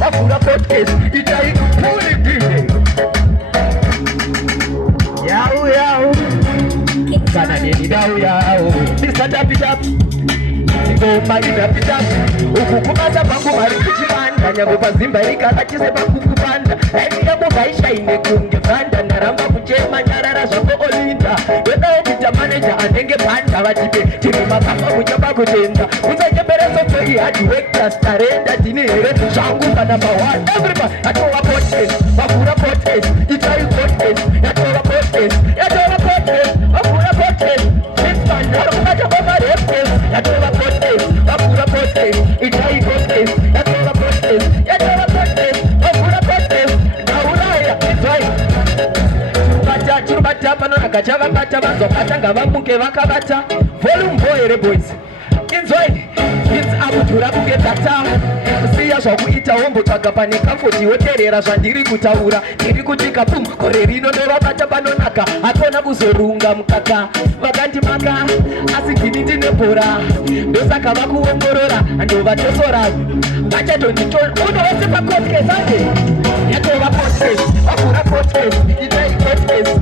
wavhura podcast itai puri dj yau kana neni dau yau misatapitapu ngoma inapitapu uku kubata pangu mari kuchivanda nyangwe pazimba rikakachise pakukupanda aini yangu vaishaine kunge banda ndaramba kuchema nyarara zvako olinda wedaokita maneja anenge banda vatipe tine makamba kuchamba kutenda usachembereso toi hadi wectas tarenda tini here zvangu panamba 1 everybody atova podcast vavhura podcast itai podcast yatova podcast yatova podcast vavhura podcast ari kubata kwamarepes yatova podcast vavhura podcast itai podcast yatova podcast yatova podcast vavhura podcast nauraya izwai chirubata panonaka chavabata vanzwakatanga vamuke vakabata volume 4 here boys inzwai akudhura kunge data siya zvakuita wombotsvaga pane kamfoti woteerera zvandiri kutaura ndiri kutika pum gore rino ndovabata panonaka hatona kuzorunga mukaka vakandimaka asi ndini ndine bhora ndosaka vakuongorora ndovatosora vachatonditounovese pakotkesake yatova podcast vavhura podcast itai podcast